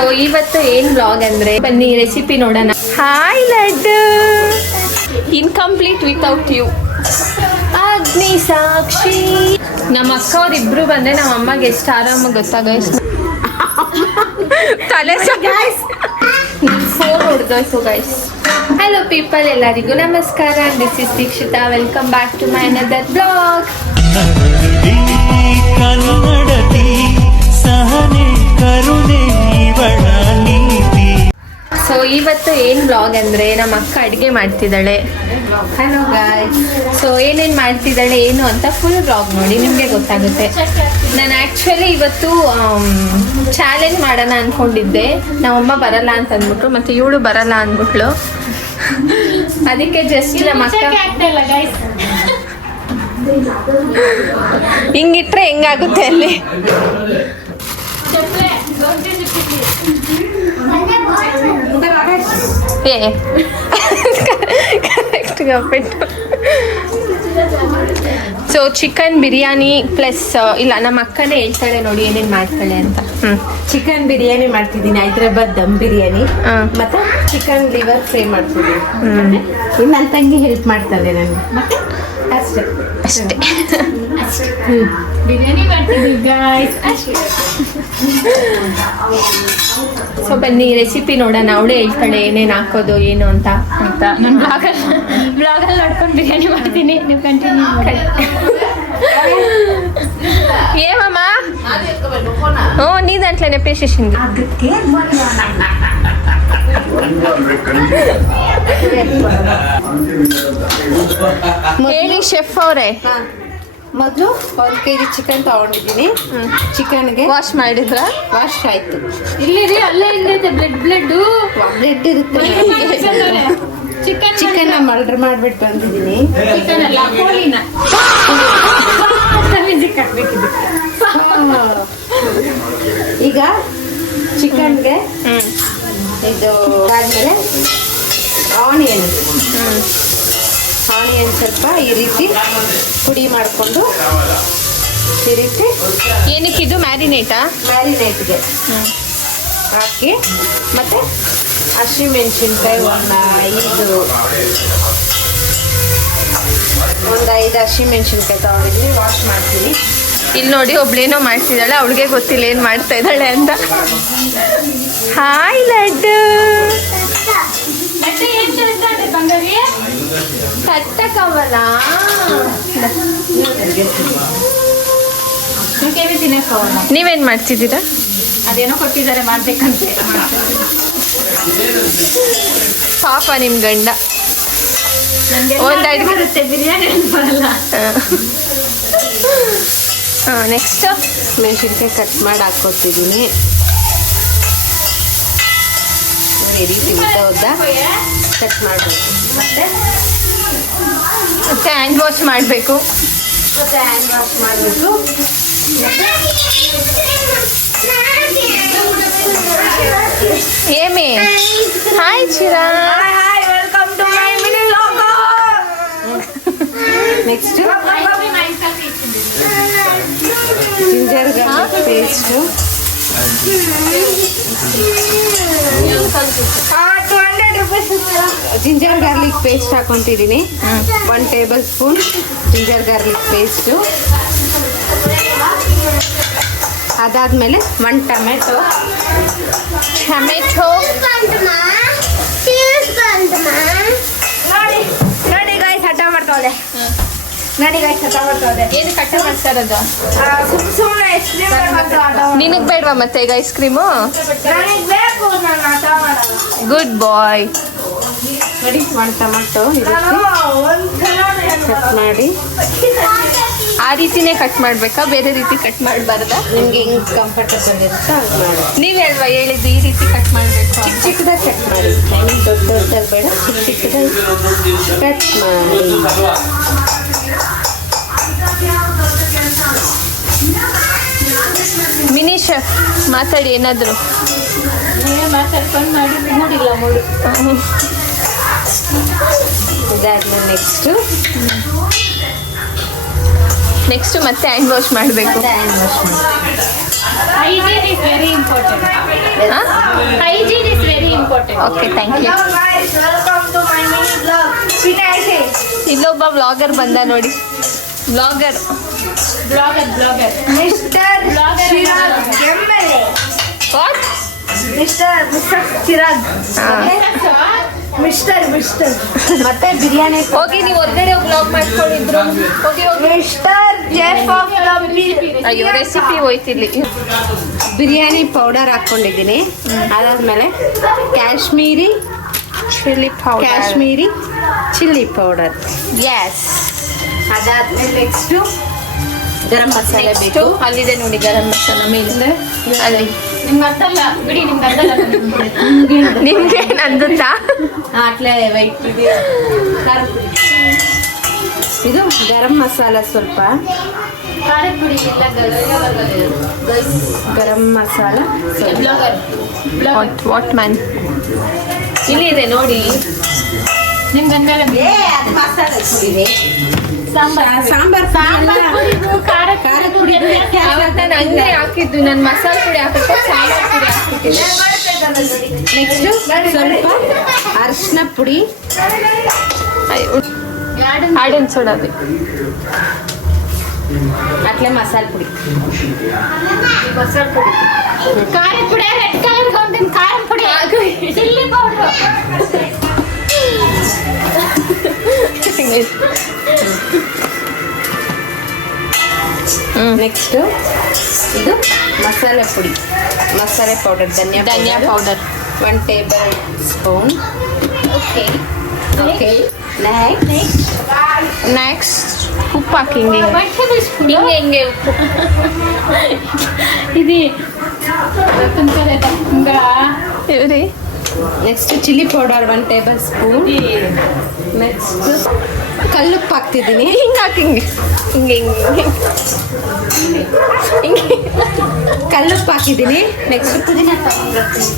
So ಇವತ್ತು ಏನ್ blog ಅಂದ್ರೆ ಬನ್ನಿ ರೆಸಿಪಿ ನೋಡೋಣ. Hi laddu, incomplete without you. Agni Sakshi. ನಮ್ಮ ಅಕ್ಕ ಅವ್ರಿಬ್ರು ಬಂದ್ರೆ ನಮ್ಮ ಅಮ್ಮಗೆ ಎಷ್ಟು ಆರಾಮ ಗೊತ್ತಾಗ ತಲೆ ಫೋನ್ ಹೊಡೆದೋಯ್ತು ಗೈಸ್. ಹಲೋ ಪೀಪಲ್, ಎಲ್ಲರಿಗೂ ನಮಸ್ಕಾರ. This is Dikshita. Welcome back to my another blog. So ಇವತ್ತು ಏನು ಬ್ಲಾಗ್ ಅಂದರೆ ನಮ್ಮ ಅಕ್ಕ ಅಡುಗೆ ಮಾಡ್ತಿದ್ದಾಳೆ. Hello guys. ಸೊ ಏನೇನು ಮಾಡ್ತಿದ್ದಾಳೆ ಏನು ಅಂತ ಫುಲ್ ಬ್ಲಾಗ್ ನೋಡಿ, ನಿಮಗೆ ಗೊತ್ತಾಗುತ್ತೆ. ನಾನು ಆ್ಯಕ್ಚುಲಿ ಇವತ್ತು ಚಾಲೆಂಜ್ ಮಾಡೋಣ ಅಂದ್ಕೊಂಡಿದ್ದೆ. ನಮ್ಮಮ್ಮ ಬರಲ್ಲ ಅಂತ ಅಂದ್ಬಿಟ್ರು, ಮತ್ತು ಇವಳು ಬರಲ್ಲ ಅಂದ್ಬಿಟ್ಲು. ಅದಕ್ಕೆ ಜಸ್ಟ್ ನಮ್ಮ ಅಕ್ಕ ಹಿಂಗಿಟ್ರೆ ಹೆಂಗಾಗುತ್ತೆ ಅಲ್ಲಿ. ಸೊ ಚಿಕನ್ ಬಿರಿಯಾನಿ ಪ್ಲಸ್ ಇಲ್ಲ, ನಮ್ಮ ಅಕ್ಕನೇ ಹೇಳ್ತಾಳೆ ನೋಡಿ ಏನೇನು ಮಾಡ್ತಾಳೆ ಅಂತ. ಚಿಕನ್ ಬಿರಿಯಾನಿ ಮಾಡ್ತಿದ್ದೀನಿ, ಹೈದ್ರಾಬಾದ್ ದಮ್ ಬಿರಿಯಾನಿ, ಮತ್ತೆ ಚಿಕನ್ ಲಿವರ್ ಫ್ರೈ ಮಾಡ್ತಿದ್ದೀನಿ. ಇನ್ನು ನನ್ನ ತಂಗಿ ಹೆಲ್ಪ್ ಮಾಡ್ತಾಳೆ ನನಗೆ, ಅಷ್ಟೇ ಅಷ್ಟೇ. ಬಿರಿಯಾನಿ ಮಾಡ್ತಿದ್ದೀವಿ ಗಾಯ್ಸ್, ಅಷ್ಟೇ. ಸೊ ಬನ್ನಿ ರೆಸಿಪಿ ನೋಡೋಣ. ಅವಳೇ ಹೇಳ್ತಾಳೆ ಏನೇನು ಹಾಕೋದು ಏನು ಅಂತ. ನಾನು ಬ್ಲಾಗಲ್ಲಿ ನೋಡ್ಕೊಂಡು ಬಿರಿಯಾನಿ ಮಾಡ್ತೀನಿ, ನೀವು ಕಂಟಿನ್ಯೂ ಏಮಮ್ಮ. ಹ್ಞೂ, ನೀದಂಟ್ಲೇನೆ ಪೇಶಿಶನ್ಗೆ ಹೇಳಿ ಶೆಫ್ ಅವರೇ. ಮೊದಲು 1 kg ಚಿಕನ್ ತಗೊಂಡಿದ್ದೀನಿ. ಚಿಕನ್ಗೆ ವಾಶ್ ಮಾಡಿದ್ರ? ವಾಶ್ ಆಯ್ತು. ಇಲ್ಲಿ ಅಲ್ಲೇ ಇಲ್ಲೈತೆ ಬ್ಲೆಡ್ ಇರುತ್ತೆ. ಚಿಕನ್ ಮರ್ಡರ್ ಮಾಡ್ಬಿಟ್ಟು ಬಂದಿದ್ದೀನಿ. ಚಿಕನ್ ಅಲ್ಲ, ಕೋಳಿನ ಈಗ ಚಿಕನ್ಗೆ ಇದು ಆದ್ಮೇಲೆ ಆನಿಯನ್ ಸ್ವಲ್ಪ ಈ ರೀತಿ ಪುಡಿ ಮಾಡಿಕೊಂಡು, ಈ ರೀತಿ ಏನಕ್ಕಿದು ಮ್ಯಾರಿನೇಟಾ? ಮ್ಯಾರಿನೇಟ್ಗೆ ಹಾಕಿ, ಮತ್ತು ಹಸಿಮೆಣ್ಸಿನ್ಕಾಯಿ ಒಂದು 5 ಹಸಿಮೆಣ್ಸಿನ್ಕಾಯಿ ತಗೊಂಡಿದ್ದೀನಿ, ವಾಶ್ ಮಾಡ್ತೀನಿ. ಇಲ್ಲಿ ನೋಡಿ, ಒಬ್ಳೇನೋ ಮಾಡ್ತಿದ್ದಾಳೆ, ಅವಳಿಗೆ ಗೊತ್ತಿಲ್ಲ ಏನು ಮಾಡ್ತಾ ಇದ್ದಾಳೆ ಅಂತ. ಹಾಯ್ ಲಡ್ಡು. ಕಟ್ಟಕವಲ್ಲ ನೀವೇನ್ ಮಾಡ್ತಿದ್ದೀರಾ? ಅದೇನೋ ಕೊಟ್ಟಿದ್ದಾರೆ ಮಾಡ್ಬೇಕಂತೆ. ಪಾಪ ನಿಮ್ ಗಂಡ ಒಂದು ಅಡುಗೆ ಬರುತ್ತೆ, ಬಿರಿಯಾನಿ ಬರಲ್ಲ. ನೆಕ್ಸ್ಟ್ ಮೆಣಸಿನ್ಕಾಯಿ ಕಟ್ ಮಾಡಿ ಹಾಕ್ಕೊತಿದ್ದೀನಿ. ಈ ರೀತಿ ಉದ್ದ ಕಟ್ ಮಾಡಬೇಕು. ಮತ್ತೆ ಹ್ಯಾಂಡ್ ವಾಶ್ ಮಾಡಬೇಕು. ಏಮಿ ಹಾಯ್ ಚಿರಾ. Welcome to my mini vlog. Next ginger garlic paste, ginger garlic paste ಹಾಕೊತಿದ್ದೀನಿ. 1 tablespoon ginger garlic paste. ಅದಾದಮೇಲೆ 1 ಟೊಮೆಟೊ. ನೋಡಿ ಗಾಯ್ಸ್, ಹಠ ಮಾಡ್ತಾವೆ. ಏನು ಕಟ್ಟ ಮಾಡ್ತಾ ಇರೋದು? ಸುಮ್ಮನೆ ಐಸ್ ಕ್ರೀಮ್. ನಿನಗೆ ಬೇಡವಾ ಮತ್ತೆ ಈಗ ಐಸ್ ಕ್ರೀಮು? ಗುಡ್ ಬಾಯ್. ನೋಡಿ 1 ಟೊಮೆಟೊ ಕಟ್ ಮಾಡಿ. ಆ ರೀತಿನೇ ಕಟ್ ಮಾಡಬೇಕಾ, ಬೇರೆ ರೀತಿ ಕಟ್ ಮಾಡಬಾರ್ದಾ? ನಿಮ್ಗೆ ಹೆಂಗೆ ಕಂಫರ್ಟಬಲ್ ಇರುತ್ತೋ ಹಂಗೆ ಮಾಡಿ. ನೀವು ಹೇಳ್ವಾ ಹೇಳಿದ್ದು ಈ ರೀತಿ ಕಟ್ ಮಾಡಬೇಕು? ಚಿಕ್ಕದಾಗಿ ಕಟ್ ಮಾಡಿ, ದೊಡ್ಡದಾಗಿ ಬೇಡ, ಚಿಕ್ಕದಾಗಿ ಕಟ್ ಮಾಡಿ. ಮಿನಿ ಶೆಫ್ ಮಾತಾಡಿ ಏನಾದರೂ. ಮಾತಾಡ್ಕೊಂಡು ಮಾಡಿ ನೋಡಿಲ್ಲ ಮೂಡು. ಇದಾದ್ಮೇಲೆ ನೆಕ್ಸ್ಟು ನೆಕ್ಸ್ಟ್ ಮತ್ತೆ ಹ್ಯಾಂಡ್ ವಾಶ್ ಮಾಡಬೇಕು. ಮತ್ತೆ ಹ್ಯಾಂಡ್ ವಾಶ್ ಮಾಡಿ. Hygiene is very important. Hygiene is very important. Okay, thank you. ಇಲ್ಲೊಬ್ಬ ವ್ಲಾಗರ್ ಬಂದ ನೋಡಿ, vlogger. Blogger. Mister what? Chirag mister ಮತ್ತೆ ಬಿರಿಯಾನಿ ಹೋಗಿ ನೀವು ಹೊರಗಡೆ ವ್ಲಾಗ್ ಮಾಡ್ಕೊಂಡಿದ್ರು. ಹೋಗಿ ಮಿಸ್ಟರ್ ಚೆಫ್ ಆಫ್ ಅಯ್ಯೋ, ರೆಸಿಪಿ ಹೋಯ್ತಿಲ್ಲಿ. ಬಿರಿಯಾನಿ ಪೌಡರ್ ಹಾಕ್ಕೊಂಡಿದ್ದೀನಿ. ಅದಾದ್ಮೇಲೆ ಕಾಶ್ಮೀರಿ ಚಿಲ್ಲಿ ಪೌಡರ್. ಎಸ್. ಅದಾದ್ಮೇಲೆ ನೆಕ್ಸ್ಟು ಗರಂ ಮಸಾಲೆ ಬೇಕು. ಅಲ್ಲಿದೆ ನೋಡಿ ಗರಂ ಮಸಾಲ ಮೇಲೆ. ಅಲ್ಲಿ ನಿಮ್ಗೆ ಅರ್ಥಲ್ಲ ಬಿಡಿ, ನಿಮ್ಗೆ ಅರ್ಥಲ್ಲ. ನಿಮ್ಗೆ ನಂದುತ್ತಾ? ಹಾಕ್ಲೇ ವೈಟ್ ಇದು ಗರಂ ಮಸಾಲ ಸ್ವಲ್ಪ, ಖಾರದ ಪುಡಿ ಇಲ್ಲ, garam masala blogger. What man? ಇಲ್ಲಿ ಇದೆ ನೋಡಿ. ನಿಮ್ಗೆ ಅಂದಲ್ಲ ಸಾಂಬಾರ್ ಖಾರದ ಪುಡಿ ಅವತ್ತು ನಾನು ಹಂಗೆ ಹಾಕಿದ್ದು, ನಾನು ಮಸಾಲೆ ಪುಡಿ ಹಾಕಿದ್ದೆ, ಸಾಂಬಾರ್ ಪುಡಿ ಹಾಕಿದ್ದೆ. ನೆಕ್ಸ್ಟ್ ಸ್ವಲ್ಪ ಅರಿಶಿನ ಪುಡಿ, ಆಡನ್ ಸೋಡಾ ಬೇಕು. ಅಟ್ಲೆ ಮಸಾಲೆ ಪುಡಿ, ಖಾರದ ಪುಡಿ, ರೆಡ್ ಕಲರ್ ಗೊಂಡಿನ ಖಾರದ ಪುಡಿ, ಚಿಲ್ಲಿ ಪೌಡರ್. ನೆಕ್ಸ್ಟ್ ಇದು ಮಸಾಲೆ ಪುಡಿ, ಮಸಾಲೆ ಪೌಡರ್, ಧನಿಯಾ powder 1 tablespoon. Okay. Next ಉಪ್ಪು ಹಾಕಿ ಹಿಂಗೆ ಹಿಂಗೆ ಉಪ್ಪು. ಇದು ಇವ್ರಿ next chilli powder 1 tablespoon. Next ಕಲ್ಲುಪ್ಪು ಹಾಕ್ತಿದ್ದೀನಿ. ಹಿಂಗೆ ಹಾಕಿ ಹಿಂಗೆ ಕಲ್ಲುಪ್ಪು ಹಾಕಿದ್ದೀನಿ. ನೆಕ್ಸ್ಟ್ ಪುದೀನ ತಗೊಂಡ್ಬರ್ತೀನಿ.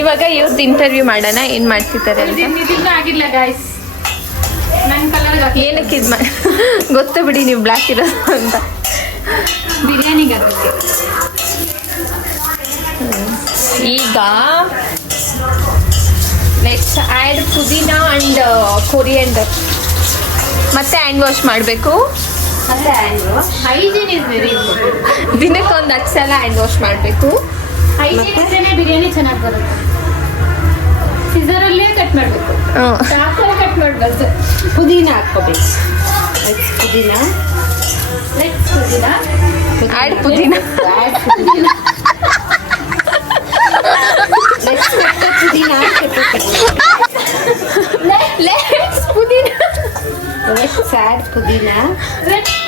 ಇವಾಗ ಇವ್ರದ್ದು ಇಂಟರ್ವ್ಯೂ ಮಾಡೋಣ, ಏನು ಮಾಡ್ತಿದ್ದಾರೆ ಅಂತ. ಇದನ್ನ ಆಗಿಲ್ಲ ಗಾಯ್ಸ್, ನನ್ನ ಕಲರ್ ಏನಕ್ಕೆ ಇದು ಮಾಡಿ ಗೊತ್ತು ಬಿಡಿ, ನೀವು ಬ್ಲ್ಯಾಕ್ ಇರೋದು ಅಂತ. ಬಿರಿಯಾನಿಗೆ ಅದಕ್ಕೆ ಈಗ next add pudina and coriander. ಮತ್ತೆ ಹ್ಯಾಂಡ್ ವಾಶ್ ಮಾಡಬೇಕು. ಮತ್ತೆ ಹೈಜೀನ್ ಇಸ್ ವೆರಿ ಇಂಪಾರ್ಟೆಂಟ್. ದಿನಕ್ಕೆ ಒಂದು 10 ಸಲ ಹ್ಯಾಂಡ್ ವಾಶ್ ಮಾಡಬೇಕು. ಹೈಜೀನ್ ಇದ್ರೇನೆ ಬಿರಿಯಾನಿ ಚೆನ್ನಾಗಿ ಬರುತ್ತೆ. ಸಿಸರಲ್ಲೇ ಕಟ್ ಮಾಡಬೇಕು, ಚಾಕುವಲ್ಲೇ ಕಟ್ ಮಾಡಬಾರ್ದು. ಪುದೀನ ಹಾಕ್ಕೋಬೇಕು. ನೆಕ್ಸ್ಟ್ ಪುದೀನ, ಆ್ಯಡ್ ಪುದೀನಾ. ನೆಕ್ಸ್ಟ್ ಪುದೀನ ಲೆಟ್ಸ್ ಪುದೀನಾ. ನೆಕ್ಸ್ಟ್ ಆ್ಯಡ್ ಪುದೀನ. Next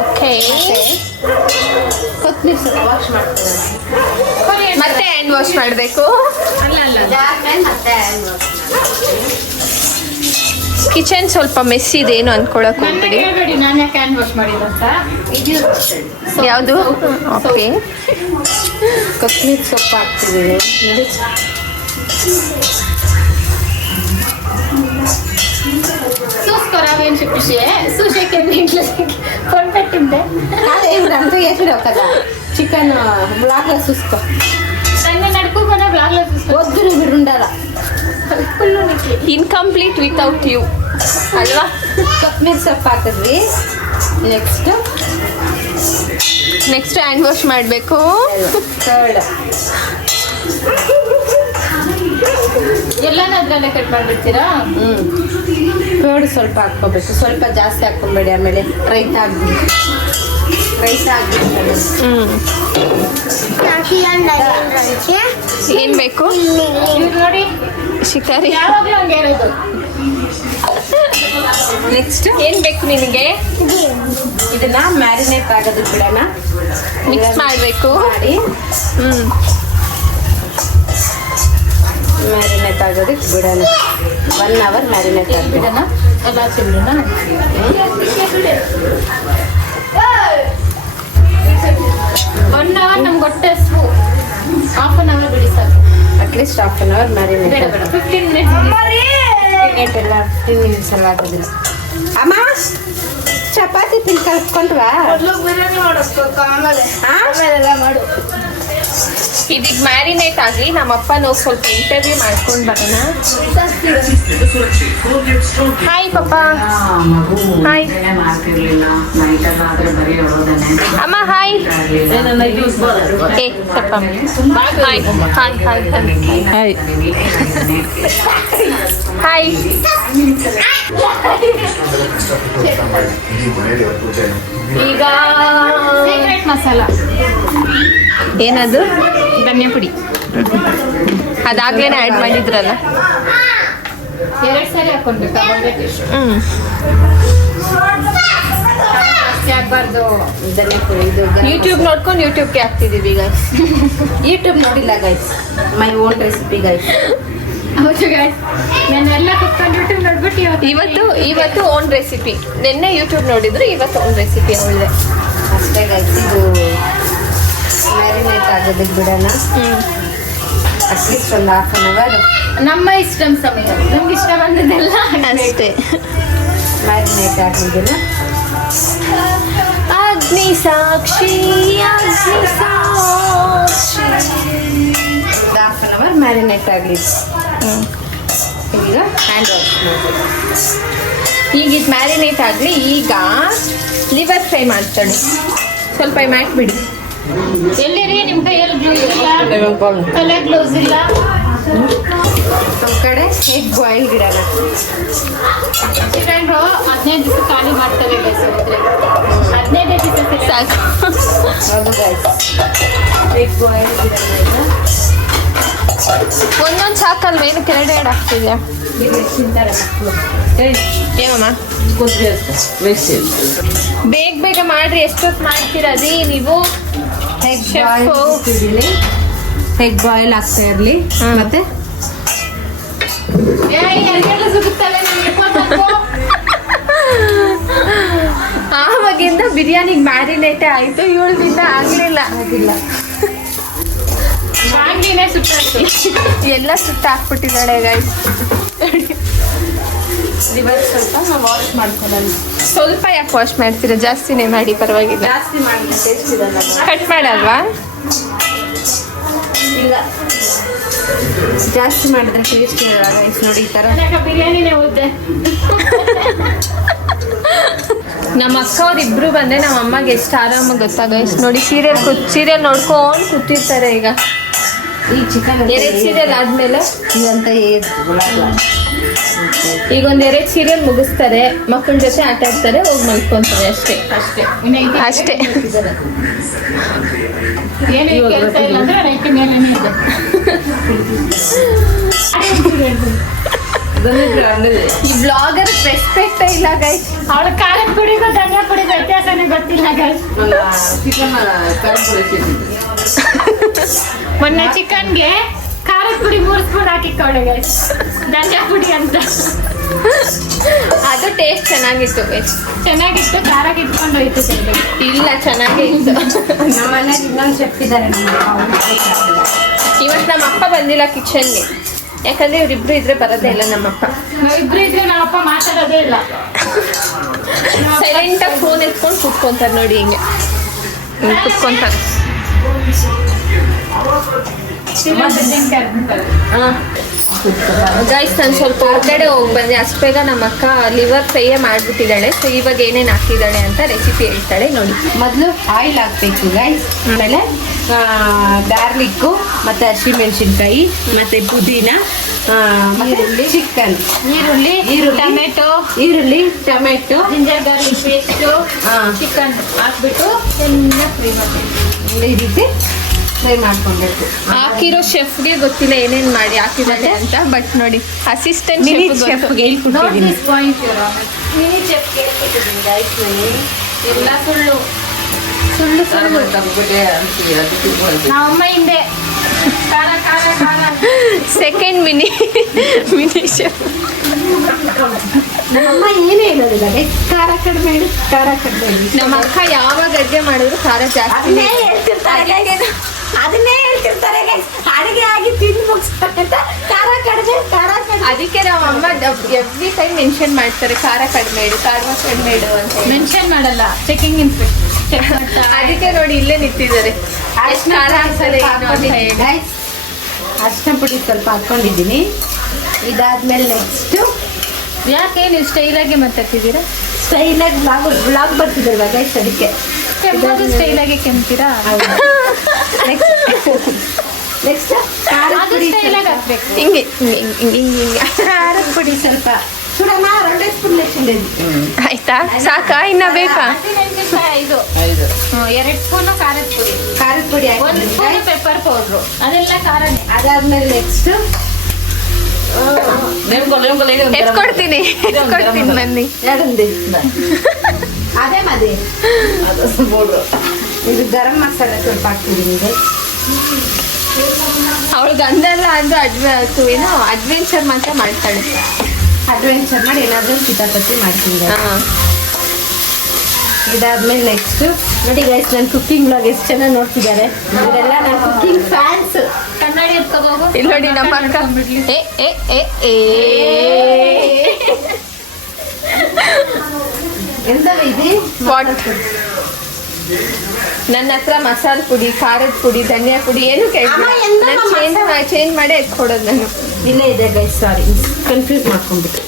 okay. ಕೊತ್ತಂಬರಿ ಸ್ವಲ್ಪ ವಾಶ್ ಮಾಡ್ತೀನಿ. ಮತ್ತೆ ಹ್ಯಾಂಡ್ ವಾಶ್ ಮಾಡಬೇಕು. ಅದಾದ್ಮೇಲೆ ಮತ್ತೆ ಹ್ಯಾಂಡ್ ವಾಶ್ ಕಿಚನ್ ಸ್ವಲ್ಪ ಮೆಸ್ ಇದೆ, ಏನು ಅನ್ಕೊಳಕ್ ಹೋಗ್ಬಿಡಿ. ಹೇಳ್ಬೇಡಿ ನಾನು ಯಾಕೆ ಹ್ಯಾಂಡ್ ವಾಶ್ ಮಾಡಿದಂತ. ಯಾವುದು? ಓಕೆ. ಕೊತ್ತಂಬರಿ ಸೊಪ್ಪು ಹಾಕ್ತಿದ್ದೀನಿ. చూసుకోరావేం చెప్పేసి చూసేకి ఇంట్లో ఫోన్ పెట్టిందే అదే అంతా వేసుడు కదా చికెన్ బ్లాక్లో చూసుకో. సంగ నడుపుకున్న బ్లాగ్లో చూసుకో. వద్దు నువ్వు ఉండాలా. ಇನ್ಕಂಪ್ಲೀಟ್ ವಿತೌಟ್ ಯು ಅಲ್ವಾ. ಕೊತ್ತಂಬರಿ ಸೊಪ್ಪು ಹಾಕಿದ್ವಿ. ನೆಕ್ಸ್ಟ್ ಹ್ಯಾಂಡ್ ವಾಶ್ ಮಾಡಬೇಕು. ಥರ್ಡ್ ಎಲ್ಲಾನು ಅದ್ರಲ್ಲೇ ಕಟ್ ಮಾಡಿಬಿಡ್ತೀರಾ? ಕರ್ಡ್ ಸ್ವಲ್ಪ ಹಾಕ್ಕೋಬೇಕು, ಸ್ವಲ್ಪ ಜಾಸ್ತಿ ಹಾಕ್ಕೊಂಬೇಡಿ, ಆಮೇಲೆ ರೈತ ಆಗ್ಬಿಟ್ಟು ಏನ್ ಬೇಕು ನೋಡಿ ಶಿಕಾರಿ. ಯಾವಾಗಲೂ ಹಂಗೆ ಇರೋದು. ನೆಕ್ಸ್ಟ್ ಏನ್ ಬೇಕು ನಿನಗೆ? ಇದನ್ನ ಮ್ಯಾರಿನೇಟ್ ಆಗೋದಕ್ಕೆ ಬಿಡೋಣ, ಮಿಕ್ಸ್ ಮಾಡಬೇಕು ಮಾಡಿ. ಮ್ಯಾರಿನೇಟ್ ಆಗೋದಕ್ಕೆ ಬಿಡೋಣ, 1 hour ಮ್ಯಾರಿನೇಟ್ ಬಿಡೋಣ. ಎಲ್ಲ ಚಿಲ್ಲೋಣ. 1 hour ನಮ್ಗೆ ಹೊಟ್ಟೆ ಹಸ್ವು. 1/2 hour ಬಿಡಿ ಸಾಕು. At least 1/2 hour marinate. ಬೇಡ ಬೇಡ 15 minutes ಬಿಡಿ. ಮ್ಯಾರಿನೇಟ್ ಎಲ್ಲ 10 ಮಿನಿಟ್ಸ್ ಎಲ್ಲ ಆಗೋದಿಲ್ಲ. ಅಮ್ಮ ಚಪಾತಿ ಪಿನ್ ಕಲ್ತ್ಕೊಂಡ್ವಾ? ಮಾಡು. ಇದೀಗ ಮ್ಯಾರಿನೇಟ್ ಆಗಿ ನಮ್ಮಪ್ಪ ನಾವು ಸ್ವಲ್ಪ ಇಂಟರ್ವ್ಯೂ ಮಾಡ್ಕೊಂಡು ಬರೋಣ. ಹಾಯ್ ಪಾಪ. ಹಾಯ್ ಅಮ್ಮ. ಹಾಯ್ ಏ ಸ್ವಲ್ಪ ಹಾಯ್ ಹಾಯ್ ಹಾಯ್ ಹಾಯ್. ಈಗ ಸೀಕ್ರೆಟ್ ಮಸಾಲ ಏನದು? ಧನಿಯಾ ಪುಡಿ ಅದಾಗ್ಲೇನೆ ಆ್ಯಡ್ ಮಾಡಿದ್ರಲ್ಲ. 2 ಸರಿ ಹಾಕೊಂಡ್ಬೇಕು. ಅವಾಗ ಜಾಸ್ತಿ ಆಗ್ಬಾರ್ದು. ಯೂಟ್ಯೂಬ್ ನೋಡ್ಕೊಂಡು ಯೂಟ್ಯೂಬ್ಗೆ ಹಾಕ್ತಿದೀವಿ ಈಗ. ಯೂಟ್ಯೂಬ್ ನೋಡಿಲ್ಲ guys, my own recipe guys. ಹೌದು ಗೈಸ್, ನಾನೆಲ್ಲ ಕುತ್ಕೊಂಡು ಯೂಟ್ಯೂಬ್ ನೋಡ್ಬಿಟ್ಟು ಇವತ್ತು ಓನ್ ರೆಸಿಪಿ. ನಿನ್ನೆ ಯೂಟ್ಯೂಬ್ ನೋಡಿದ್ರು, ಇವತ್ತು ಓನ್ ರೆಸಿಪಿ ಒಳ್ಳೆ. ಅಷ್ಟೇ ಗೈಸ್, ಇದು ಮ್ಯಾರಿನೇಟ್ ಆಗೋದಕ್ಕೆ ಬಿಡೋಣ. ಅಟ್ಲೀಸ್ಟ್ ಒಂದು 1/2 hour ನಮ್ಮ ಇಷ್ಟ ಸಮಯ, ನಮ್ಗೆ ಇಷ್ಟ ಬಂದದೆಲ್ಲ ಅಷ್ಟೇ. ಮ್ಯಾರಿನೇಟ್ ಆಗಿದ್ದೀನ. ಅಗ್ನಿ ಸಾಕ್ಷಿ ಅಗ್ನಿ ಸಾಕ್ಷಿ. 1/2 hour ಮ್ಯಾರಿನೇಟ್ ಆಗಲಿ. ಈಗ ಹ್ಯಾಂಡ್ ವಾಶ್ ಮಾಡಿ. ಈಗ ಇದು ಮ್ಯಾರಿನೇಟ್ ಆಗಲಿ. ಈಗ ಲಿವರ್ ಫ್ರೈ ಮಾಡ್ತಾಳೆ. ಸ್ವಲ್ಪ ಮಾಡ್ಬಿಡಿ. ಎಲ್ಲಿರಿ ನಿಮ್ಮ ಕೈಯಲ್ಲಿ ಗ್ಲೌಸ್ ಇಲ್ಲ, ತಲೆ ಗ್ಲೌಸ್ ಇಲ್ಲ. ನಮ್ಮ ಕಡೆ ಎಗ್ ಬಾಯ್ಲ್ ಗಿಡನ ಚಿಕನ್ 15 ದಿವಸ ಖಾಲಿ ಮಾಡ್ತಾರೆ ಗೈಸ್. 15 ದಿವಸ ಸಾಕು. ಹೌದು ಗೈಸ್, ಎಗ್ ಬಾಯ್ಲ್ ಗಿಡನ ಒಂದೊಂದು ಸಾಕಲ್ವ? ಏನು ಕೆಳಗಡೆ ಎರಡು ಆಗ್ತಿದ್ಯಾ? ತಿಂತಾರೆ ಮಕ್ಕಳು. ಏನಮ್ಮ ಬೇಗ ಬೇಗ ಮಾಡ್ರಿ. ಎಷ್ಟೊತ್ತು ಮಾಡ್ತೀರದಿ ನೀವು? Egg Chef. ಬಾಯ್ಲ್ ಇಟ್ಟಿದ್ದೀನಿ. ಎಗ್ ಬಾಯ್ಲ್ ಆಗ್ತಾ ಇರಲಿ. ಮತ್ತೆ ಸಿಗುತ್ತವೆ ನಮಗೆ. ಆವಾಗಿಂದ ಬಿರಿಯಾನಿಗೆ ಮ್ಯಾರಿನೇಟೇ ಆಯಿತು, 7 ದಿನ ಆಗಲಿಲ್ಲ. ಆಗಿಲ್ಲ. ಬಾಂಗ್ಲಿನೇ ಸುಟ್ಟಾಯ್ತು. ಎಲ್ಲ ಸುಟ್ಟು ಹಾಕ್ಬಿಟ್ಟಿದ್ದಾಳೆ ಗೈಸ್. ಲಿವರ್ ಸ್ವಲ್ಪ ವಾಶ್ ಮಾಡ್ಕೊಳ್ಳೋಣ. ಸ್ವಲ್ಪ ಯಾಕೆ ವಾಶ್ ಮಾಡ್ತೀರಾ? ಜಾಸ್ತಿನೇ ಮಾಡಿ, ಪರವಾಗಿಲ್ಲ. ಜಾಸ್ತಿ ಮಾಡಿದ್ರೆ ಟೇಸ್ಟ್ ಇರಲ್ಲ. ಕಟ್ ಮಾಡಲ್ವಾ? ಇಲ್ಲ, ಜಾಸ್ತಿ ಮಾಡಿದ್ರೆ ಟೇಸ್ಟ್ ಇರಲ್ಲ ಗೈಸ್. ನೋಡಿ ಈ ಥರ ನನಗೆ ಬಿರಿಯಾನಿನೇ ಉದ್ದೆ. ನಮ್ಮ ಅಕ್ಕ ಅವ್ರಿಬ್ರು ಬಂದ್ರೆ ನಮ್ಮ ಅಮ್ಮಗೆ ಎಷ್ಟು ಆರಾಮಾಗಿ ಗೊತ್ತಾಗ. ಎಷ್ಟು ನೋಡಿ ಸೀರಿಯಲ್ ನೋಡ್ಕೊಂಡು ಕೂತಿರ್ತಾರೆ. ಈಗ ಈ ಚಿಕನ್ 2 ಸೀರಿಯಲ್ ಆದ್ಮೇಲೆ ಇದಂತ ಈಗ 2 ಸೀರಿಯಲ್ ಮುಗಿಸ್ತಾರೆ, ಮಕ್ಕಳ ಜೊತೆ ಆಟ ಆಡ್ತಾರೆ, ಹೋಗಿ ಮಲ್ಕೊಂತಾರೆ. ಅಷ್ಟೇ ಅಷ್ಟೇ. ಏನು ಕೆಲಸ ಇಲ್ಲ ಅಂದ್ರೆ ನೈಟ್ ಮೇಲೇನೆ ಇದೆ. ಈ ಬ್ಲಾಗರ್ ರೆಸ್ಪೆಕ್ಟ್ ಇಲ್ಲ ಗೈಸ್. ಅವಳ ಖಾರದ ಪುಡಿಗೂ ಧನಿಯಾ ಪುಡಿಗೂ ವ್ಯತ್ಯಾಸನೇ ಗೊತ್ತಿಲ್ಲ ಗೈಸ್. ಮೊನ್ನೆ ಚಿಕನ್ಗೆ ಖಾರದ ಪುಡಿ 3 ಸ್ಪೂನ್ ಹಾಕಿಕೊಂಡೆ ಗೈಸ್, ಧನಿಯಾ ಪುಡಿ ಅಂತ. ಅದು ಟೇಸ್ಟ್ ಚೆನ್ನಾಗಿತ್ತು ಗೈಸ್. ಚೆನ್ನಾಗಿತ್ತು, ಖಾರ ಇಟ್ಕೊಂಡು ಹೋಯ್ತು ಸರಿ. ಇಲ್ಲ, ಚೆನ್ನಾಗೇ ಇತ್ತು. ನಮ್ಮ ಮನೇಲಿ ಇನ್ನೊಂದು ಚೆಫ್ ಇದ್ದಾರೆ. ಇವತ್ತು ನಮ್ಮ ಅಪ್ಪ ಬಂದಿಲ್ಲ ಕಿಚನ್ಗೆ, ಯಾಕಂದ್ರೆ ಇವ್ರಿಬ್ರು ಇದ್ರೆ ಬರೋದೇ ಇಲ್ಲ. ನಮ್ಮಪ್ಪ ನಾವಿಬ್ರು ಇದ್ರೆ ನಾವಪ್ಪ ಮಾತಾಡೋದೇ ಇಲ್ಲ. ಸೈಲೆಂಟಾಗಿ ಫೋನ್ ಎತ್ಕೊಂಡು ಕುತ್ಕೊಂತಾರೆ ನೋಡಿ, ಹಿಂಗೆ ಕುತ್ಕೊಂತಾರೆ. ಗೈಸ್, ನಾನು ಸ್ವಲ್ಪ ಹೊರಗಡೆ ಹೋಗಿ ಬಂದೆ. ಅಷ್ಟು ಬೇಗ ನಮ್ಮ ಅಕ್ಕ ಲಿವರ್ ಫ್ರೈಯೇ ಮಾಡಿಬಿಟ್ಟಿದ್ದಾಳೆ. ಸೊ ಇವಾಗ ಏನೇನು ಹಾಕಿದ್ದಾಳೆ ಅಂತ ರೆಸಿಪಿ ಹೇಳ್ತಾಳೆ ನೋಡಿ. ಮೊದಲು ಆಯಿಲ್ ಹಾಕ್ಬೇಕು ಗೈಸ್. ಆಮೇಲೆ ಗಾರ್ಲಿಕ್ಕು ಮತ್ತು ಹಸಿಮೆಣಸಿನ್ಕಾಯಿ ಮತ್ತು ಪುದೀನ, ಈರುಳ್ಳಿ, ಚಿಕನ್, ಈರುಳ್ಳಿ, tomato, ginger garlic paste, chicken ಹಾಕ್ಬಿಟ್ಟು ಚೆನ್ನಾಗಿ ಫ್ರೈ ಮಾಡ್ತೀವಿ. ಈ ರೀತಿ ಫ್ರೈ ಮಾಡ್ಕೊಬೇಕು. ಹಾಕಿರೋ ಶೆಫ್ಗೆ ಗೊತ್ತಿಲ್ಲ ಏನೇನು ಮಾಡಿ ಹಾಕಿದ್ದಾಳೆ ಅಂತ. ಬಟ್ ನೋಡಿ, ಅಸಿಸ್ಟೆಂಟ್ ಚೆಫ್ಗೆ note this point mini chef ಕೇಳ್ಕೊಟ್ಟಿದ್ದೀನಿ ಗೈಸ್. ಎಲ್ಲ ಸುಳ್ಳು. ನಾವಮ್ಮ ಹಿಂದೆ ಖಾರ ಖಾರ ಖಾರ. Second mini chef. ನಮ್ಮಮ್ಮ ಏನೇ ಹೇಳೋದಿಲ್ಲ ಖಾರ ಕಡಿಮೆ ಇಡು, ಖಾರ ಕಡಿಮೆ ಇಡು. ನಮ್ಮ ಅಕ್ಕ ಯಾವಾಗ ಅಡುಗೆ ಮಾಡಿದ್ರು ಖಾರ ಜಾಸ್ತಿ. ಅದನ್ನೇ ಹೇಳ್ತಿರ್ತಾರೆ ಹೇಳ್ತಿರ್ತಾರೆ guys. ಅದನ್ನೇ ಹೇಳ್ತಿರ್ತಾರೆ guys. ಅಡಿಗೆ ಆಗಿ ತಿಂದು ಮುಗಿಸ್ತಾರೆ ಅಂತ ಖಾರ ಕಡಿಮೆ. ಅದಕ್ಕೆ ನಮ್ಮ ಅಮ್ಮ ಎವ್ರಿ ಟೈಮ್ ಮೆನ್ಷನ್ ಮಾಡ್ತಾರೆ ಖಾರ ಕಡಿಮೆ ಇಡು ಕಡಿಮೆ ಇಡು ಅಂತ ಹೇಳಿ. ಮೆನ್ಷನ್ ಮಾಡಲ್ಲ, ಚೆಕಿಂಗ್ ಇನ್ಸ್ಪೆಕ್ಟರ್. ಅದಕ್ಕೆ ನೋಡಿ ಇಲ್ಲೇ ನಿಂತಿದ್ದಾರೆ ಎಷ್ಟು ಖಾರ ಹಾಕ್ತಾರೆ ಏನು ಅಂತ ಹೇಳಿ. guys, ಅರಿಶಿನ ಪುಡಿ ಸ್ವಲ್ಪ ಹಾಕ್ಕೊಂಡಿದ್ದೀನಿ. ಇದಾದ್ಮೇಲೆ ನೆಕ್ಸ್ಟ್ ಯಾಕೆ ನೀವು ಸ್ಟೈಲಾಗಿ ಮಾತಾಡ್ತಿದ್ದೀರಾ? ಸ್ಟೈಲಾಗಿ ಬ್ಲಾಗ್ ಬರ್ತಿದ್ರಲ್ವ ಗೈಸ್, ಅದಕ್ಕೆ ಕೆಂಪದು ಸ್ಟೈಲಾಗಿ ಕೆಂಪ್ತೀರಾ? ನೆಕ್ಸ್ಟ್ ಖಾರದ ಅದು ಪುಡಿ ಸ್ಟೈಲಾಗಿ ಹಾಕ್ಬೇಕು. ಹಿಂಗೆ ಹಿಂಗೆ ಹಿಂಗೆ ಹಿಂಗೆ ಹಿಂಗೆ ಖಾರದ ಪುಡಿ ಸ್ವಲ್ಪ ಸುಡಮ್ಮ. 2 ಸ್ಪೂನ್ ಲೆಕ್ಕಿದೆ. ಆಯ್ತಾ ಸಾಕಾ ಇನ್ನ ಬೇಕಾ? ಇದು 2 ಸ್ಪೂನು ಖಾರದ ಪುಡಿ, 1 ಸ್ಪೂನು ಪೆಪ್ಪರ್ ಪೌಡ್ರು, ಅದೆಲ್ಲ ಖಾರನೇ. ಅದಾದ್ಮೇಲೆ ನೆಕ್ಸ್ಟ್ ಎತ್ಕೊಡ್ತೀನಿ ಬನ್ನಿ. ಎರಡೊಂದು ಅದೇ ಮದೆ ಇದು ಗರಂ ಮಸಾಲೆ ಸ್ವಲ್ಪ ಹಾಕ್ತಿದ್ದೀನಿ. ಅವಳು ಗಂಧೆಲ್ಲ ಅಂದ್ರೆ ಏನೋ ಅಡ್ವೆಂಚರ್ ಮಾತ್ರ ಮಾಡ್ತಾಳೆ. ಅಡ್ವೆಂಚರ್ ಮಾಡಿ ಏನಾದರೂ ಕಿತಾಪತಿ ಮಾಡ್ತೀನಿ. ಇದಾದ್ಮೇಲೆ ನೆಕ್ಸ್ಟ್ ನೋಡಿ ಗೈಸ್, ನನ್ನ ಕುಕ್ಕಿಂಗ್ ಬ್ಲಾಗ್ ಎಷ್ಟು ಚೆನ್ನಾಗಿ ನೋಡ್ತಿದ್ದಾರೆ. ಇವರೆಲ್ಲ ನನ್ನ ಕುಕ್ಕಿಂಗ್ ಫ್ಯಾನ್ಸ್. ಕನ್ನಡಿ ಎತ್ಕೋಬಹುದು. ಇಲ್ಲಿ ನೋಡಿ ನಮ್ಮ ಅಕ್ಕ ಏ ಏ ಏ ಏ ಎಂತವ ಇದೆ ವಾಟ್ ನನ್ನ ಹತ್ರ ಮಸಾಲೆ ಪುಡಿ ಖಾರದ ಪುಡಿ ಧನಿಯಾ ಪುಡಿ ಏನು ಅಮ್ಮ, ಎಂತ ಚೇಂಜ್ ಮಾಡಿ ಎತ್ಕೊಡೋದು ನಾನು. ಇಲ್ಲೇ ಇದೆ ಗೈಸ್, ಸಾರಿ ಕನ್ಫ್ಯೂಸ್ ಮಾಡ್ಕೊಂಡ್ಬಿಟ್ಟು.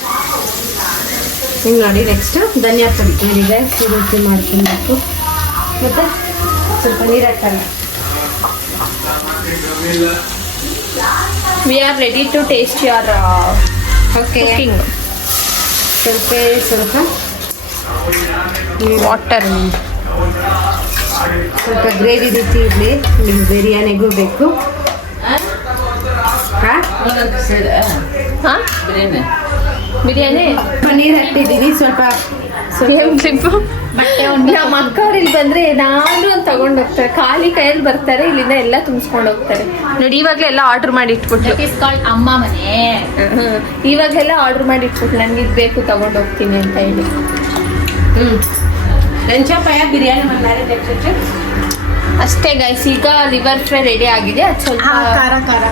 ಹಿಂಗೆ ನೋಡಿ ನೆಕ್ಸ್ಟ್ ಧನಿಯಾ ಪುಡಿ ನೀರಿಗೆ ಈ ರೀತಿ ಮಾಡ್ಕೊಬೇಕು. ಮತ್ತು ಸ್ವಲ್ಪ ನೀರು ಹಾಕಲ್ಲ. We are ready to taste your cooking. ಸ್ವಲ್ಪ ವಾಟರ್ ಸ್ವಲ್ಪ ಗ್ರೇವಿ ರೀತಿ ಇರಲಿ. ನಿಮ್ಗೆ ಬಿರಿಯಾನಿಗೂ ಬೇಕು. ಹಾಂ ಹಾಂ ಬಿರಿಯಾನಿ ನೀರು ಹಾಕ್ತಿದ್ದೀನಿ ಸ್ವಲ್ಪ ನಮ್ಮ ಅಕ್ಕವ್ರು ಇಲ್ಲಿ ಬಂದ್ರೆ ಏನಾದ್ರೂ ಒಂದು ತಗೊಂಡು ಹೋಗ್ತಾರೆ. ಖಾಲಿ ಕೈಯಲ್ಲಿ ಬರ್ತಾರೆ, ಇಲ್ಲಿಂದ ಎಲ್ಲ ತುಂಬಿಸ್ಕೊಂಡು ಹೋಗ್ತಾರೆ. ನೋಡಿ ಇವಾಗಲೇ ಎಲ್ಲ ಆರ್ಡರ್ ಮಾಡಿ ಇಟ್ಬಿಟ್ಲು. ದಟ್ ಇಸ್ ಕಾಲ್ಡ್ ಅಮ್ಮ ಮನೆ. ಇವಾಗೆಲ್ಲ ಆರ್ಡರ್ ಮಾಡಿ ಇಟ್ಬಿಟ್ಲು, ನನ್ಗೆ ಇದು ಬೇಕು ತಗೊಂಡು ಹೋಗ್ತೀನಿ ಅಂತ ಹೇಳಿ. ನೆಂಚಪಾಯ ಬಿರಿಯಾನಿ ಮಾಡಿದ್ದಾರೆ. ಅಷ್ಟೇ ಗೈಸ್, ಈಗ ಲಿವರ್ ಫ್ರೈ ರೆಡಿ ಆಗಿದೆ. ಅದು ಸ್ವಲ್ಪ ಖಾರ ಖಾರ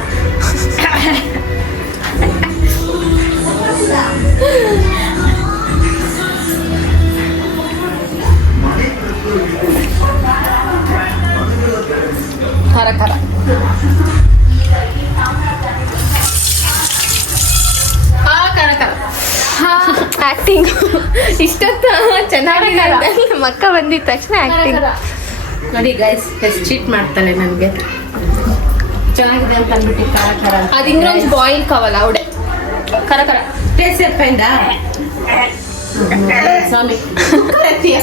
ಖಾರ ಖಾರ ಖಾರ. ಆಕ್ಟಿಂಗ್ ಇಷ್ಟೊತ್ತು ಚೆನ್ನಾಗಿದೆ ಅಂತ ನಮ್ಮ ಅಕ್ಕ ಬಂದಿದ ತಕ್ಷಣ ಆಕ್ಟಿಂಗ್. ನೋಡಿ ಗೈಸ್, ಎಷ್ಟು ಚೀಟ್ ಮಾಡ್ತಾಳೆ ನನಗೆ. ಚೆನ್ನಾಗಿದೆ ಅಂತ ಅಂದ್ಬಿಟ್ಟು ಖಾರ ಖಾರ ಅದು ಇನ್ನೊಂದು ಬಾಯಿಲ್ ಕಾವಲ್ಲ ಅವಡೆ ಖಾರ ಖಾರ ಟೇಸ್ಟ್ ಎಪ್ಪೈಂದ ಸ್ವಾಮಿ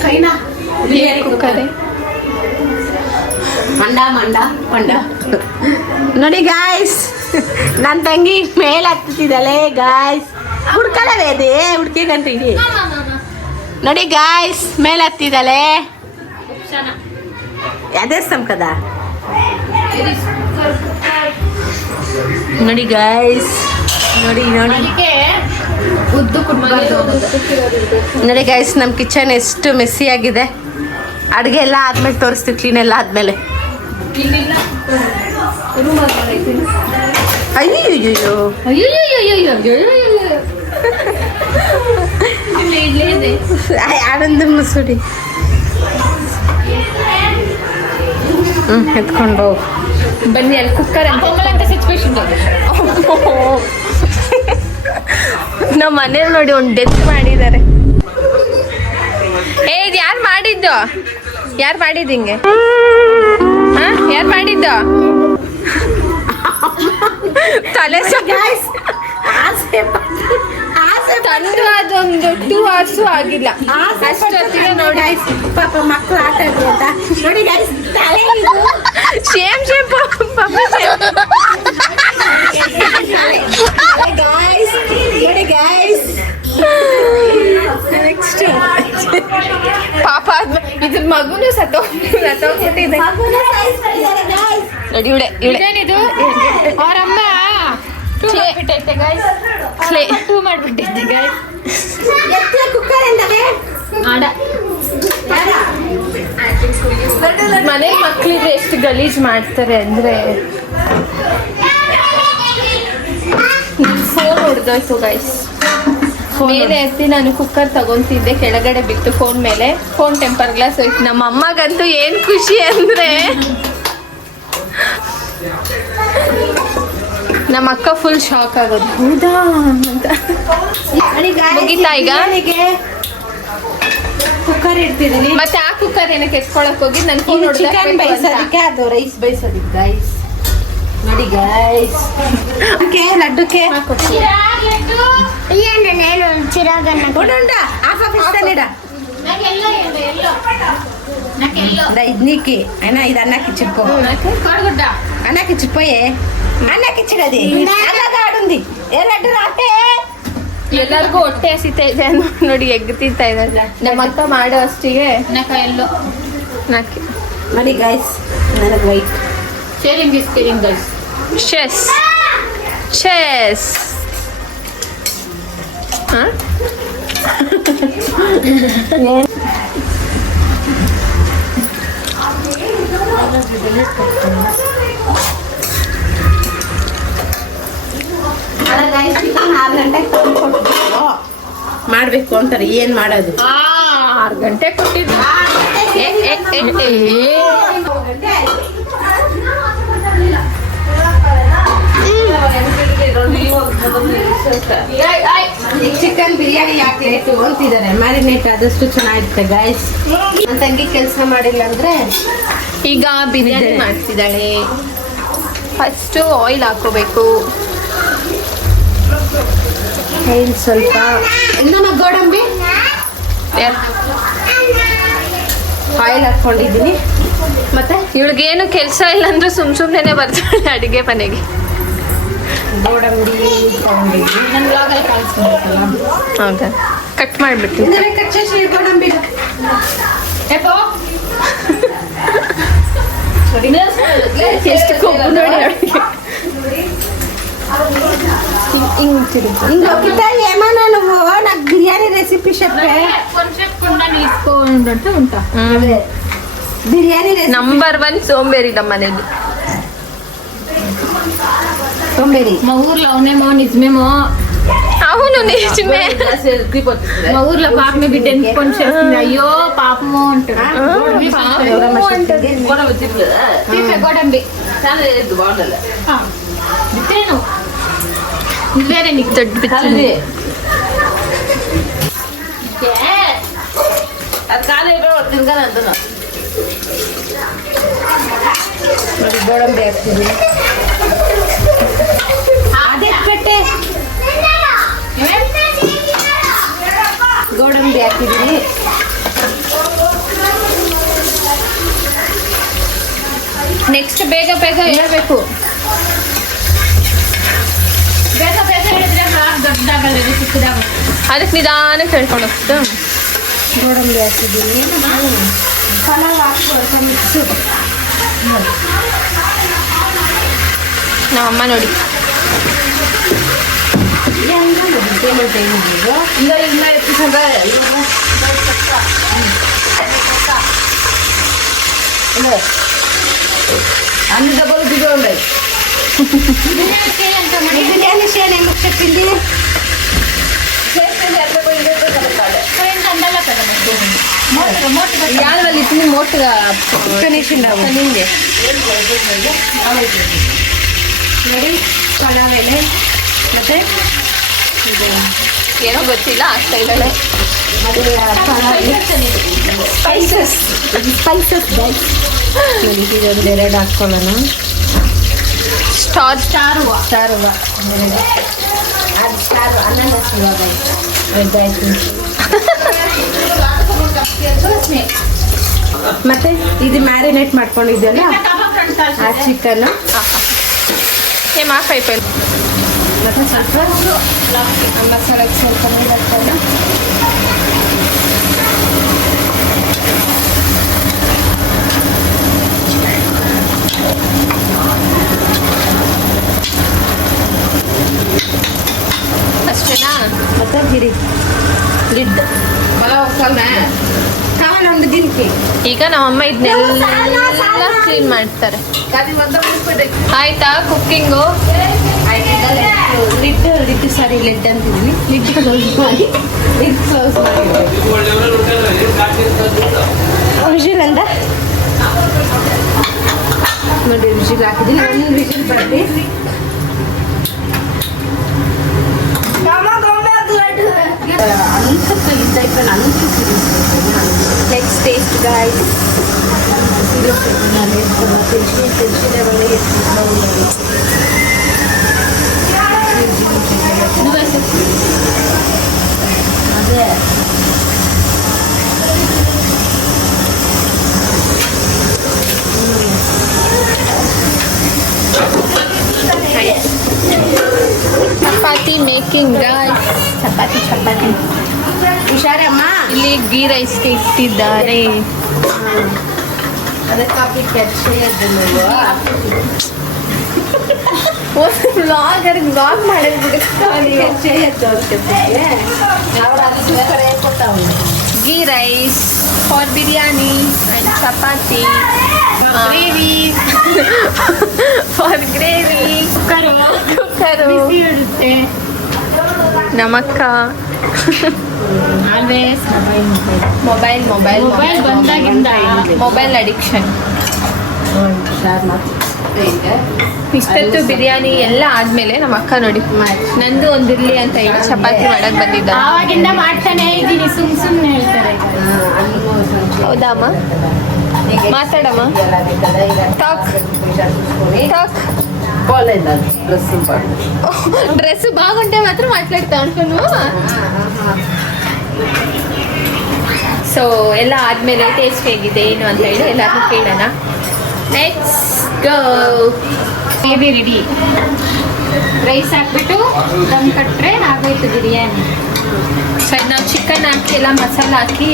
ಕೈನಾ ಕುಕ್ಕರೆ ಮಂಡ ನೋಡಿ ಗಾಯ್ಸ್, ನನ್ನ ತಂಗಿ ಮೇಲೆ ಹತ್ತಿದ್ದಾಳೆ ಗಾಯ್ಸ್. ಹುಡ್ಕಳವೇದೆ ಹುಡ್ಕಿ ಗಂಟಿಗೆ ನೋಡಿ ಗಾಯ್ಸ್, ಮೇಲೆ ಹತ್ತಿದ್ದಾಳೆ. ಅದೇ ಸಂಕದ ನೋಡಿ ಗಾಯ್ಸ್, ನೋಡಿ ಉದ್ದು ಕುಟ್ಬಾರ್ದು. ನೋಡಿ ಗೈಸ್, ನಮ್ಮ ಕಿಚನ್ ಎಷ್ಟು ಮೆಸ್ಸಿ ಆಗಿದೆ. ಅಡುಗೆ ಎಲ್ಲ ಆದ್ಮೇಲೆ ತೋರಿಸ್ತೀವಿ, ಕ್ಲೀನ್ ಎಲ್ಲ ಆದ್ಮೇಲೆ. ಅಯ್ಯೋ ಆನಂದ ಮುಸುಡಿ ಎತ್ಕೊಂಡು ಬನ್ನಿ ಅಲ್ಲಿ ಕುಕ್ಕರ್ ಅಂತ ಸಿಚುವೇಶನ್. ನಮ್ಮ ಮನೇಲಿ ನೋಡಿ ಒಂದು ಡೆತ್ ಮಾಡಿದ್ದಾರೆ. ಏ ಇದು ಯಾರು ಮಾಡಿದ್ದು? ಯಾರು ಮಾಡಿದ್ದು ಹಿಂಗೆ? ಹಾ, ಯಾರು ಮಾಡಿದ್ದು? ತಲೆ ತಂದು ಅದೊಂದು 2 hours ಆಗಿಲ್ಲ. ಅಷ್ಟೊತ್ತಿಗೆ ನೋಡಿ ಪಾಪ ಮಕ್ಕಳು ಆಟ ಆಡ್ರಿ ಅಂತ ನೋಡಿ ಗೈಸ್, ಶೇಮ್ ಪಾಪ ಗೈಸ್, ನೋಡಿ ಗೈಸ್. ನೆಕ್ಸ್ಟ್ ಪಾಪ ಇದ್ರ ಮಗುನು ಸತ್ತೋಗ್ಬಿಟ್ಟಿದೆ. ನೋಡಿ ಇವಳೆ ಇದೇನಿದು? ಅವರಮ್ಮ ಮಾಡ್ಬಿಟ್ಟೈತೆ ಗೈಸ್, ಮಾಡ್ಬಿಟ್ಟೈತೆ ಗೈಸ್. ಕುಕ್ಕರ್ ಎಂದವೆ ಆಡ ಮನೆ ಮಕ್ಕಳಿಗೆ ಎಷ್ಟು ಗಲೀಜ್ ಮಾಡ್ತಾರೆ ಅಂದ್ರೆ ಫೋನ್ ಹೊಡೆದೋಯ್ತು ಗೈಸ್. ಮೇಲೆ ಎತ್ತಿ ನಾನು ಕುಕ್ಕರ್ ತಗೊಂತಿದ್ದೆ, ಕೆಳಗಡೆ ಬಿತ್ತು ಫೋನ್ ಮೇಲೆ. ಫೋನ್ ಟೆಂಪರ್ ಗ್ಲಾಸ್ ಹೋಯ್ತು. ನಮ್ಮ ಅಮ್ಮಗಂತೂ ಏನ್ ಖುಷಿ ಅಂದ್ರೆ ನಮ್ಮ ಅಕ್ಕ ಫುಲ್ ಶಾಕ್ ಆಗೋದು. ಹೌದಾ ಅಂತ. ಮುಗೀತಾ ಈಗ? ಕುಕ್ಕರ್ ಇಡ್ತಿದ್ದೀನಿ. ಮತ್ತೆ ಆ ಕುಕ್ಕರ್ ಏನಕ್ಕೆ ಎತ್ಕೊಳಕ್ ಹೋಗಿ ನನ್ ಫೋನ್ ಚಿಕನ್ ಬೈಸೋದಕ್ಕೆ, ಅದು ರೈಸ್ ಬೈಸೋದಿಕ್ಕೆ ಗೈಸ್. ನೋಡಿ ಗೈಸ್, ಲಡ್ಡುಕ್ಕೆ ಇದಕ್ಕೆ ಇದು ಅನ್ನಕ್ಕೆ ಚಿಪ್ಪು, ಅನ್ನಕ್ಕೆ ಚಿಪ್ಪಯೇ, ಅನ್ನಕ್ಕೆ ಚಿಡದಿ ಆಡುಂದಿ ಲಡ್ಡು ರಾಟೆ. ಎಲ್ಲರಿಗೂ ಹೊಟ್ಟೆ ಹಸಿತಾ ಇದೆ ನೋಡಿ, ಎಗ್ ತಿಂತಾ ಇದ್ದಾರೆ. ನಮ್ಮ ಅಕ್ಕ ಮಾಡೋ ಅಷ್ಟಿಗೆ ಎಲ್ಲೋ ನಾಕಿ. ನೋಡಿ ಗೈಸ್, ನನಗೆ wait sharing is caring guys. Chess chess. ಮಾಡ್ಬೇಕು ಅಂತಾರೆ. ಏನ್ ಮಾಡೋದು? 6 ಗಂಟೆ ಕೊಟ್ಟಿದ್ದು. ಚಿಕನ್ ಬಿರಿಯಾನಿ ಯಾಕೆ ರೇಟು ಅಂತಿದ್ದಾರೆ. ಮ್ಯಾರಿನೇಟ್ ಆದಷ್ಟು ಚೆನ್ನಾಗಿರುತ್ತೆ ಗೈಸ್. ನನ್ನ ತಂಗಿ ಕೆಲಸ ಮಾಡಿಲ್ಲ ಅಂದ್ರೆ ಈಗ ಬಿರಿಯಾನಿ ಮಾಡ್ತಿದ್ದಾಳೆ. ಫಸ್ಟು ಆಯಿಲ್ ಹಾಕೋಬೇಕು. ಆಯಿಲ್ ಸ್ವಲ್ಪ. ನಮ್ಮ ಗೋಡಂಬಿ ಆಯಿಲ್ ಹಾಕ್ಕೊಂಡಿದ್ದೀನಿ. ಮತ್ತೆ ಇವಳಿಗೇನು ಕೆಲಸ ಇಲ್ಲ ಅಂದ್ರೆ ಸುಮ್ಮನೆ ಬರ್ತಾಳೆ ಅಡುಗೆ ಮನೆಗೆ. ಗೋಡಂಬಿ ತಗೊಂಡಿದ್ದೀನಿ. ನನ್ನ ಬ್ಲಾಗಲ್ಲಿ ಕಾಣಿಸ್ಕೊಂಡ್ಬಿಟ್ಟಲ್ಲ. ಹೌದಾ? ಕಟ್ ಮಾಡಿಬಿಡ್ತೀನಿ. ಗೋಡಂಬಿ ಎಷ್ಟು ಕೊಬ್ಬು ನೋಡಿ ಅಡುಗೆ. నాకు బిర్యానీ రెసిపీ చెప్పే. బిర్యానీ ನಂಬರ್ 1 సోంబేరి ನಮ್ಮ ಮನೇಲಿ. సోంబేరి మా ఊర్లో అవునేమో నిజమేమో. అవును నిజమే. మా ఊర్లో పాపమే బిడ్డ ఎంచుకొని చేస్తుంది. అయ్యో పాపము అంటారు. గోడంబి బిత్తేను ఇదేనే నీకు ದೊಡ್ಡ ಬಿಚ್ಚಿ. ಅದು ಕಾಲ ಇರೋ ತಿನ್ಗಾನ ಅಂತ ನೋಡಿ. ಗೋಡಂಬಿ ಹಾಕ್ತಿದ್ದೀನಿ. ಅದೇ ಕಟ್ಟೆ ಗೋಡಂಬಿ ಹಾಕಿದ್ದೀನಿ. ನೆಕ್ಸ್ಟ್ ಬೇಗ ಬೇಗ ಹೇಳ್ಬೇಕು. ಬೇಗ ಬೇಗ ಹೇಳಿದ್ರೆ ದೊಡ್ಡದಾಗಲ್ಲ, ಚಿಕ್ಕದಾಗ. ಅದಕ್ಕೆ ನಿಧಾನಕ್ಕೆ ಹೇಳ್ಕೊಂಡು ಹೋಗ್ತಾ. ಗೋಡಂಬಿ ಹಾಕಿದ್ದೀನಿ. ಪಲಾವ್ ಹಾಕ್ಬೇಕು ಮಿಕ್ಸು. ನಮ್ಮಮ್ಮ ನೋಡಿ అన్ని డబ్బులు దిగి ఉన్నాయి. బిర్యానీ చేయని ఎందుకు చెప్పింది? ಯಾವ್ದ್ರಲ್ಲಿ ಇತ್ತು ಮೋಟ್ಗ ಕನಿಷಿಂಡವು ನಿಂಗೆ ನೋಡಿ ಪಲಾವ್ ಎಲೆ ಮತ್ತೆ ಇದು ಏನೋ ಗೊತ್ತಿಲ್ಲ ಆಗ್ತಾ ಇದ್ದಾಳೆ. Spices spices guys. ಇದೊಂದು 2 ಹಾಕ್ಕೊಳ್ಳೋಣ. ಸ್ಟಾರ್ ಸಾರುವ ಅದು ಸ್ಟಾರ್ ಅನಾನಸ್ ಇವಾಗ ರೆಡ್ ಆಯ್ತು. ಮತ್ತೆ ಇದು ಮ್ಯಾರಿನೇಟ್ ಮಾಡ್ಕೊಂಡಿದ್ದೆಲ್ಲ ಆ ಚಿಕನ್ ಏ ಮಾಕೈಪಲ್ ಮತ್ತೆ ಸ್ವಲ್ಪ ಮಸಾಲೆಗೆ ಸ್ವಲ್ಪ ನೀರು ಹಾಕ್ಕೊಂಡು ಅಷ್ಟೇನಾ? ಮತ್ತೆ ಗಿಡಿ ಲಿಡ್ ಕಾವಾಲ ಒಂದು ದಿನಕ್ಕೆ ಈಗ ನಮ್ಮಮ್ಮ ಇದನ್ನೆಲ್ಲ ಕ್ಲೀನ್ ಮಾಡ್ತಾರೆ. ಆಯ್ತಾ ಕುಕ್ಕಿಂಗು? ಲಿಡ್ ಸಾರಿ ಲಿಡ್ ಅಂತಿದ್ದೀನಿ. ಲಿಡ್ ಕ್ಲೋಸ್ ಮಾಡಿ ವಿಜಿಲ್ ಅಂತ ನೋಡಿ ವಿಜಿಲ್ ಹಾಕಿದ್ದೀನಿ. ಒಂದು ವಿಜಿಲ್ ಬರ್ತಿ next taste guys. Chapati making guys. Chapati ಹುಷಾರಮ್ಮ. ಇಲ್ಲಿ ಗೀ ರೈಸ್ ಇಟ್ಟಿದ್ದಾರೆ. ಅದಕ್ಕೆ ವ್ಲಾಗರ್ ವ್ಲಾಗ್ ಮಾಡೋದು ghee rice for biryani and chapati gravy for gravy cooker ಇರುತ್ತೆ. ನಮಕ್ಕ ಆಲ್ವೇಸ್ ಮೊಬೈಲ್ ಬಂದಾಗಿಂದ ಮೊಬೈಲ್ ಅಡಿಕ್ಷನ್. ಇಷ್ಟೊತ್ತು ಬಿರಿಯಾನಿ ಎಲ್ಲ ಆದ್ಮೇಲೆ ನಮ್ಮ ಅಕ್ಕ ನೋಡಿ ನಂದು ಒಂದಿರ್ಲಿ ಅಂತ ಹೇಳಿ ಚಪಾತಿ ಮಾಡಕ್ ಬಂದಿದ್ದ. ಆವಾಗಿಂದ ಮಾಡ್ತಾನೆ ಇದ್ದೀನಿ. ಸುಮ್ನೆ ಹೇಳ್ತಾರೆ. ಹೌದಮ್ಮ? ಮಾತಾಡಮ್ಮ. ಟಾಕ್ ಡ್ರೆಸ್ ಬಾಗುಂಟೆ ಮಾತ್ರ ಮಾತಾಡ್ತಾ ಅನ್ಕೊಂಡು. ಸೊ ಎಲ್ಲ ಆದ್ಮೇಲೆ ಟೇಸ್ಟ್ ಹೇಗಿದೆ ಏನು ಅಂತ ಹೇಳಿ ಎಲ್ಲಾದ್ರೂ ಕೇಳೋಣ. Let's go. Gravy ready. Rice ಹಾಕ್ಬಿಟ್ಟು ದಮ್ ಕಟ್ರೆ ಆಗೋಯ್ತು ಬಿರಿಯಾನಿ. ಸೊ ನಾವು ಚಿಕನ್ ಹಾಕಿ ಎಲ್ಲ ಮಸಾಲ ಹಾಕಿ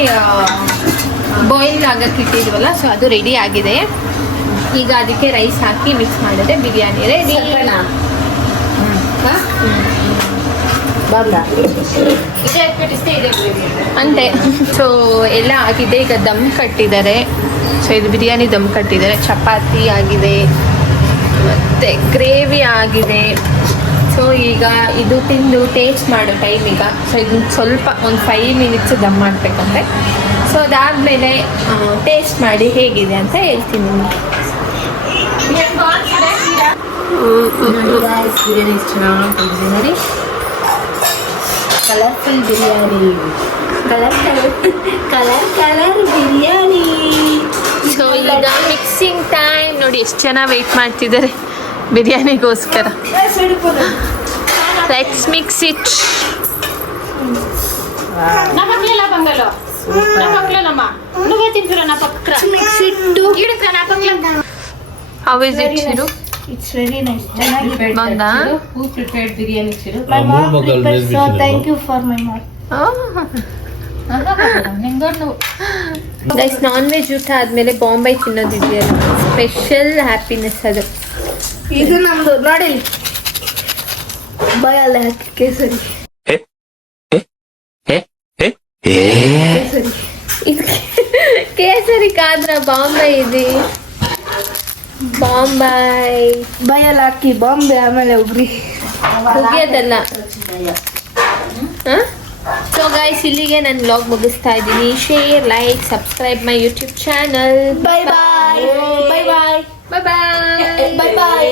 ಬಾಯ್ಲ್ ಆಗಕ್ಕೆ ಇಟ್ಟಿದ್ವಲ್ಲ, ಸೊ ಅದು ರೆಡಿ ಆಗಿದೆ. ಈಗ ಅದಕ್ಕೆ ರೈಸ್ ಹಾಕಿ ಮಿಕ್ಸ್ ಮಾಡಿದ್ರೆ ಬಿರಿಯಾನಿ ರೆಡಿ ಅಂತೆ. ಸೊ ಎಲ್ಲ ಆಗಿದೆ. ಈಗ ದಮ್ ಕಟ್ಟಿದ್ದಾರೆ. ಸೊ ಇದು ಬಿರಿಯಾನಿ ದಮ್ ಕಟ್ಟಿದ್ದಾರೆ. ಚಪಾತಿ ಆಗಿದೆ ಮತ್ತು ಗ್ರೇವಿ ಆಗಿದೆ. ಸೊ ಈಗ ಇದು ತಿಂದು ಟೇಸ್ಟ್ ಮಾಡೋ ಟೈಮ್ ಈಗ. ಸೊ ಇದನ್ನ ಸ್ವಲ್ಪ ಒಂದು 5 ಮಿನಿಟ್ಸ್ ದಮ್ ಮಾಡಬೇಕಂತೆ. ಸೊ ಅದಾದಮೇಲೆ ಟೇಸ್ಟ್ ಮಾಡಿ ಹೇಗಿದೆ ಅಂತ ಹೇಳ್ತೀನಿ ನಿಮಗೆ. ಬಿರಿಯಾನಿ ಚೆನ್ನಾಗಿ ನೋಡಿ. Colourful biryani. Colour biryani. So ಈಗ ಮಿಕ್ಸಿಂಗ್ ಟೈಮ್ ನೋಡಿ. ಎಷ್ಟು ಜನ ವೆಯ್ಟ್ ಮಾಡ್ತಿದ್ದಾರೆ ಬಿರಿಯಾನಿಗೋಸ್ಕರ. Let's mix it. నా పక్కల బంగాలో నా పక్కలనమ్మా నువ్వే తింటురా నా పక్కన మిక్స్ ఇట్ ఇడక నా పక్కల. How is it Shiru? It's very nice. ಚೆನ್ನಾಗಿದೆ. ಬಂದಾ? Who prepared biryani Shiru. My mom prepared, so thank you for my mom. Guys, non veg ಊಟ ಆದಮೇಲೆ ಬಾಂಬೈ ತಿನ್ನೋದಿದೆಯಲ್ಲ, ಸ್ಪೆಷಲ್ ಹ್ಯಾಪಿನೆಸ್ ಅದು. ಇದು ನಮ್ದು ನೋಡಿ. ಬಾಯಲ್ಲ ಹಾಕಿ ಕೇಸರಿ. ಇದು ಕೇಸರಿ ಕಾದ್ರ ಬಾಂಬೈ ಇದೆ. ಬಾಂಬೈ ಬಾಯಲ್ಲ ಹಾಕಿ ಬಾಂಬೆ ಆಮೇಲೆ ಉಗ್ರಿ ಮುಗಿಯೋದಲ್ಲ. ಸೊ ಗೈಸ್, ಇಲ್ಲಿಗೆ ನಾನು ವ್ಲಾಗ್ ಮುಗಿಸ್ತಾ ಇದ್ದೀನಿ. Share, like, subscribe my YouTube channel. Bye bye. Bye bye. Bye bye. Bye bye.